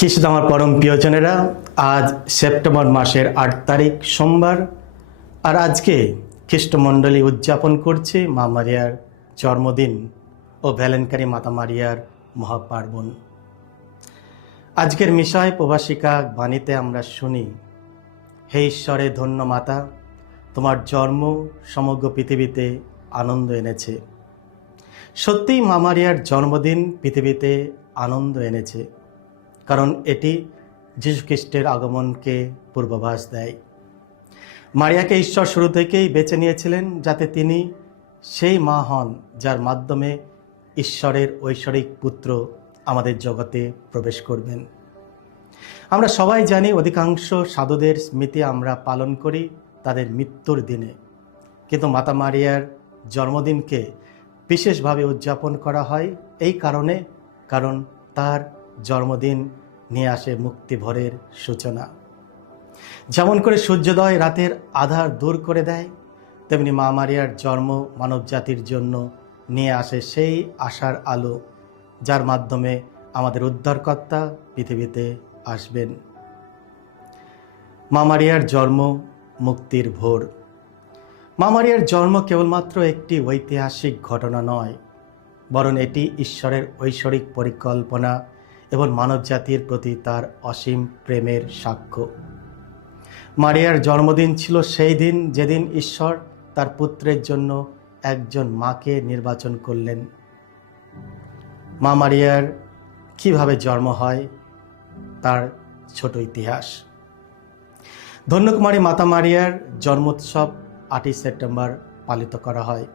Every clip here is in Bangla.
খ্রিস্ট আমার পরম প্রিয়জনেরা, আজ সেপ্টেম্বর মাসের আট তারিখ সোমবার, আর আজকে খ্রিস্টমণ্ডলী উদযাপন করছে মা মারিয়ার জন্মদিন ও ভ্যালেনকারী মাতা মারিয়ার মহাপার্বণ। আজকের মিশায় প্রবাসিকা বাণীতে আমরা শুনি, হে ঈশ্বরে ধন্য মাতা, তোমার জন্ম সমগ্র পৃথিবীতে আনন্দ এনেছে। সত্যিই মামারিয়ার জন্মদিন পৃথিবীতে আনন্দ এনেছে। কারণ এটি যীশুখ্রিস্টের আগমনকে পূর্বাভাস দেয়। মারিয়াকে ঈশ্বর শুরু থেকেই বেছে নিয়েছিলেন যাতে তিনি সেই মা হন যার মাধ্যমে ঈশ্বরের ঐশ্বরিক পুত্র আমাদের জগতে প্রবেশ করবেন। আমরা সবাই জানি অধিকাংশ সাধুদের স্মৃতি আমরা পালন করি তাদের মৃত্যুর দিনে। কিন্তু মাতা মারিয়ার জন্মদিনকে বিশেষভাবে উদযাপন করা হয় এই কারণে, কারণ তার জন্মদিন নিয়ে আসে মুক্তিভরের সূচনা। যেমন করে সূর্যোদয় রাতের আধার দূর করে দেয়, তেমনি মা মারিয়ার জন্ম মানব জাতির জন্য নিয়ে আসে সেই আশার আলো, যার মাধ্যমে আমাদের উদ্ধারকর্তা পৃথিবীতে আসবেন। মা মারিয়ার জন্ম মুক্তির ভোর। মা মারিয়ার জন্ম কেবলমাত্র একটি ঐতিহাসিক ঘটনা নয়, বরং এটি ঈশ্বরের ঐশ্বরিক পরিকল্পনা এবং মানবজাতির প্রতি তার অসীম প্রেমের সাক্ষ্য। মারিয়ার জন্মদিন ছিল সেই দিন যেদিন ঈশ্বর তার পুত্রের জন্য একজন মাকে নির্বাচন করলেন। মা মারিয়ার কীভাবে জন্ম হয় তার ছোট ইতিহাস। ধন্যকুমারী মাতা মারিয়ার জন্মোৎসব আটই সেপ্টেম্বর পালিত করা হয়।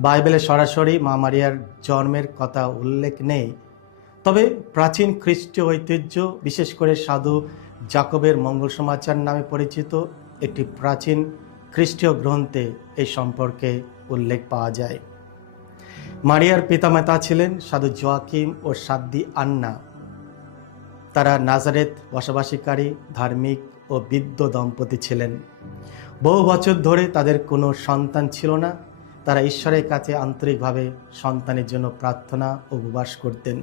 বাইবেলে সরাসরি মা মারিয়ার জন্মের কথা উল্লেখ নেই তবে প্রাচীন খ্রিস্টীয় ঐতিহ্য, বিশেষ করে সাধু জাকবের মঙ্গল সমাচার নামে পরিচিত একটি প্রাচীন খ্রিস্টীয় গ্রন্থে এই সম্পর্কে উল্লেখ পাওয়া যায়। মারিয়ার পিতামাতা ছিলেন সাধু জোয়াকিম ও সাদ্দি আন্না। তারা নাজারেত বসবাসীকারী, ধার্মিক ও বৃদ্ধ দম্পতি ছিলেন। বহু বছর ধরে তাদের কোনো সন্তান ছিল না। তারা ঈশ্বরের কাছে আন্তরিকভাবে সন্তানের জন্য প্রার্থনা ও উপবাস করতেন।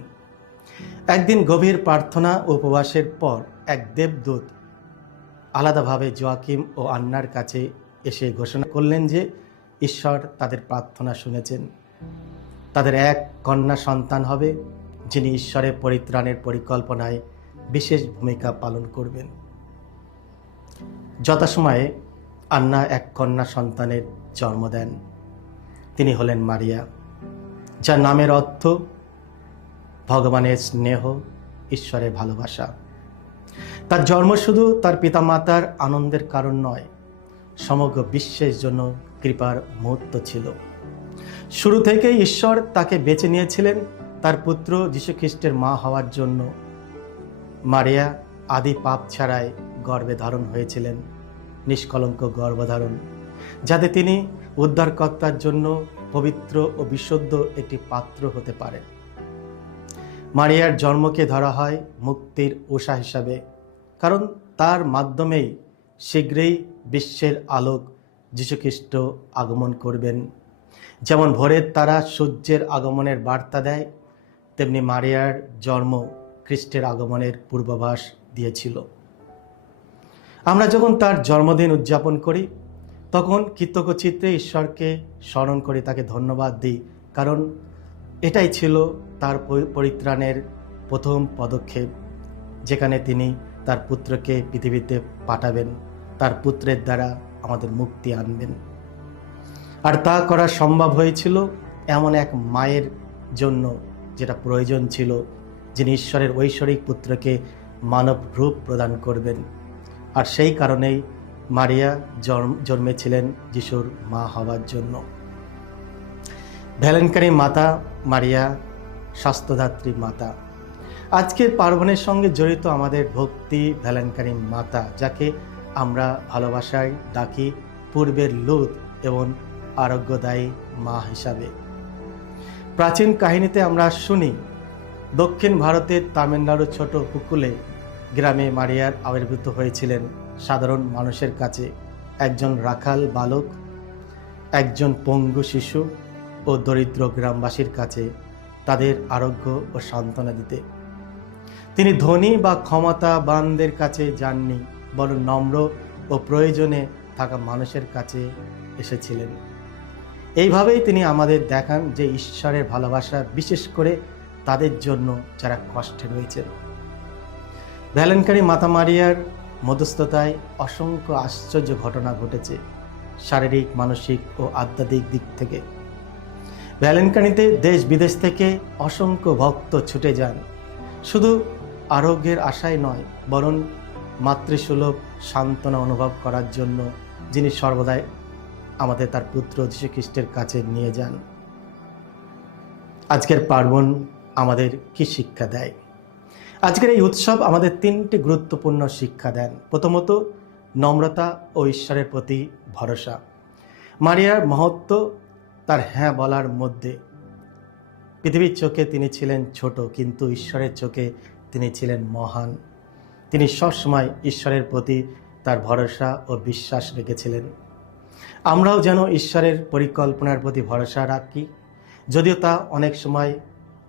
একদিন গভীর প্রার্থনা ও উপবাসের পর এক দেবদূত আলাদাভাবে জোয়াকিম ও আন্নার কাছে এসে ঘোষণা করলেন যে ঈশ্বর তাদের প্রার্থনা শুনেছেন। তাদের এক কন্যা সন্তান হবে, যিনি ঈশ্বরের পরিত্রাণের পরিকল্পনায় বিশেষ ভূমিকা পালন করবেন। যথাসময়ে আন্না এক কন্যা সন্তানের জন্ম দেন। তিনি হলেন মারিয়া, যার নামের অর্থ ভগবানের স্নেহ, ঈশ্বরের ভালোবাসা। তার জন্ম শুধু তার পিতামাতার আনন্দের কারণ নয়, সমগ্র বিশ্বের জন্য কৃপার মুহূর্ত ছিল। শুরু থেকেই ঈশ্বর তাকে বেছে নিয়েছিলেন তার পুত্র যীশুখ্রিস্টের মা হওয়ার জন্য। মারিয়া আদি পাপ ছাড়াই গর্ভে ধারণ হয়েছিলেন, নিষ্কলঙ্ক গর্ভধারণ, যাতে তিনি উদ্ধারকর্তার জন্য পবিত্র ও বিশুদ্ধ একটি পাত্র হতে পারেন। মারিয়ার জন্মকে ধরা হয় মুক্তির উষা হিসাবে, কারণ তার মাধ্যমেই শীঘ্রই বিশ্বের আলোক যীশুখ্রিস্ট আগমন করবেন। যেমন ভোরের তারা সূর্যের আগমনের বার্তা দেয়, তেমনি মারিয়ার জন্ম খ্রিস্টের আগমনের পূর্বাভাস দিয়েছিল। আমরা যখন তার জন্মদিন উদযাপন করি, তখন কৃতজ্ঞচিত্রে ঈশ্বরকে স্মরণ করে তাকে ধন্যবাদ দিই, কারণ এটাই ছিল তার পরিত্রাণের প্রথম পদক্ষেপ, যেখানে তিনি তার পুত্রকে পৃথিবীতে পাঠাবেন, তার পুত্রের দ্বারা আমাদের মুক্তি আনবেন। আর তা করা সম্ভব হয়েছিল এমন এক মায়ের জন্য যেটা প্রয়োজন ছিল, যিনি ঈশ্বরের ঐশ্বরিক পুত্রকে মানব রূপ প্রদান করবেন। আর সেই কারণেই মারিয়া জন্মেছিলেন যিশুর মা হওয়ার জন্য। ভ্যালেনকারী মাতা মারিয়া, স্বাস্থ্যদাত্রী মাতা। আজকের পার্বণের সঙ্গে জড়িত আমাদের ভক্তি ভ্যালেনকারী মাতা, যাকে আমরা ভালোবাসায় ডাকি পূর্বের লুত এবং আরোগ্যদায়ী মা হিসাবে। প্রাচীন কাহিনীতে আমরা শুনি, দক্ষিণ ভারতের তামিলনাড়ুর ছোট হুকুলে গ্রামে মারিয়ার আবির্ভূত হয়েছিলেন সাধারণ মানুষের কাছে একজন রাখাল বালক, একজন পঙ্গু শিশু ও দরিদ্র গ্রামবাসীর কাছে তাদের আরোগ্য ও সান্ত্বনা দিতে। তিনি ধনী বা ক্ষমতাবানদের কাছে যাননি, বরং নম্র ও প্রয়োজনে থাকা মানুষের কাছে এসেছিলেন। এইভাবেই তিনি আমাদের দেখান যে ঈশ্বরের ভালোবাসা বিশেষ করে তাদের জন্য যারা কষ্টে রয়েছেন। ভ্যালেনকারী মাতা মারিয়ার মধ্যস্থতায় অসংখ্য আশ্চর্য ঘটনা ঘটেছে, শারীরিক, মানসিক ও আধ্যাত্মিক দিক থেকে। ভ্যালেনকানিতে দেশ বিদেশ থেকে অসংখ্য ভক্ত ছুটে যান। শুধু আরোগ্যের আশায় নয়, বরং মাতৃসুলভ সান্ত্বনা অনুভব করার জন্য যিনি সর্বদাই আমাদের তার পুত্র যীশু খ্রিস্টের কাছে নিয়ে যান। আজকের পার্বণ আমাদের কি শিক্ষা দেয়? আজকের এই উৎসব আমাদের তিনটি গুরুত্বপূর্ণ শিক্ষা দেন। প্রথমত, নম্রতা ও ঈশ্বরের প্রতি ভরসা। মারিয়ার মহত্ব তার হ্যাঁ বলার মধ্যে। পৃথিবীর চোখে তিনি ছিলেন ছোট, কিন্তু ঈশ্বরের চোখে তিনি ছিলেন মহান। তিনি সবসময় ঈশ্বরের প্রতি তার ভরসা ও বিশ্বাস রেখেছিলেন। আমরাও যেন ঈশ্বরের পরিকল্পনার প্রতি ভরসা রাখি। যদিও তা অনেক সময়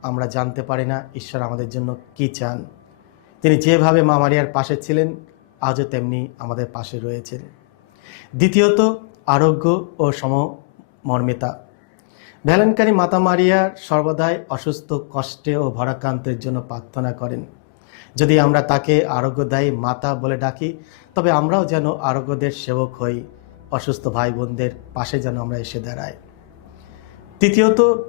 আমরা জানতে পারি না, ঈশ্বর আমাদের জন্য কি চান। তিনি যেভাবে মা মারিয়ার পাশে ছিলেন, আজও তেমনি আমাদের পাশে রয়েছেন। দ্বিতীয়ত, আরোগ্য ও সমমর্মিতা। ভ্যালেনকারী মাতা মারিয়া সর্বদাই অসুস্থ, কষ্টে ও ভরাক্রান্তের জন্য প্রার্থনা করেন। যদি আমরা তাকে আরোগ্যদায়ী মাতা বলে ডাকি, তবে আমরাও যেন আরোগ্যদের সেবক হই, অসুস্থ ভাই বোনদের পাশে যেন আমরা এসে দাঁড়াই। তৃতীয়ত,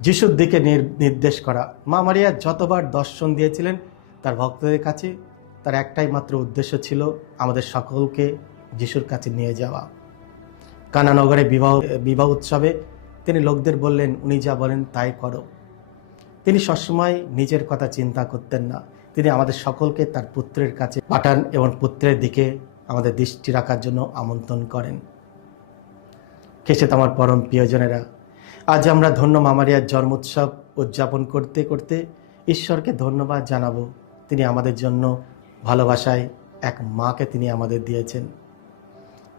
যিশুর দিকে নির- নির্দেশ করা। মা মারিয়া যতবার দর্শন দিয়েছিলেন তার ভক্তদের কাছে, তার একটাই মাত্র উদ্দেশ্য ছিল আমাদের সকলকে যিশুর কাছে নিয়ে যাওয়া। কানানগরে বিবাহ বিবাহ উৎসবে তিনি লোকদের বললেন, উনি যা বলেন তাই করো। তিনি সবসময় নিজের কথা চিন্তা করতেন না। তিনি আমাদের সকলকে তার পুত্রের কাছে পাঠান এবং পুত্রের দিকে আমাদের দৃষ্টি রাখার জন্য আমন্ত্রণ করেন। খেসে আমার পরম প্রিয়জনেরা, আজ আমরা ধন্য মামারিয়ার জন্মোৎসব উদযাপন করতে করতে ঈশ্বরকে ধন্যবাদ জানাব। তিনি আমাদের জন্য ভালোবাসায় এক মাকে তিনি আমাদের দিয়েছেন।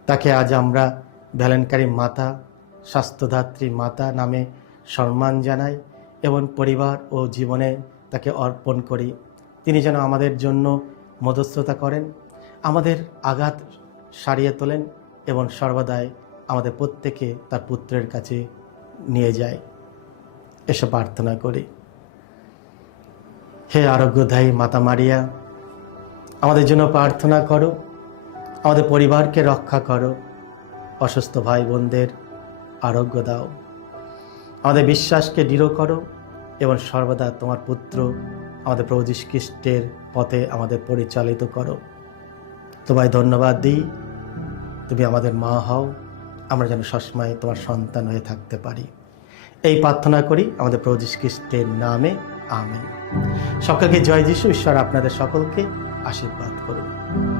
তাকে আজ আমরা ভ্যালেনকারী মাতা স্বাস্থ্যধাত্রী মাতা নামে সম্মান জানাই এবং পরিবার ও জীবনে তাকে অর্পণ করি। তিনি যেন আমাদের জন্য মধ্যস্থতা করেন, আমাদের আঘাত সারিয়ে তোলেন এবং সর্বদাই আমাদের প্রত্যেকে তার পুত্রের কাছে নিয়ে যায়। এসব প্রার্থনা করি। হে আরোগ্যদায়ী মাতা মারিয়া, আমাদের জন্য প্রার্থনা করো, আমাদের পরিবারকে রক্ষা করো, অসুস্থ ভাই বোনদের আরোগ্য দাও। আমাদের বিশ্বাসকে দৃঢ় করো এবং সর্বদা তোমার পুত্র আমাদের প্রভু খ্রিস্টের পথে আমাদের পরিচালিত করো। তোমায় ধন্যবাদ দিই। তুমি আমাদের মা হও। আমরা যেন সবসময় তোমার সন্তান হয়ে থাকতে পারি। এই প্রার্থনা করি আমাদের প্রভু যীশু খ্রিস্টের নামে। আমেন। সকলকে জয় যিশু। ঈশ্বর আপনাদের সকলকে আশীর্বাদ করুন।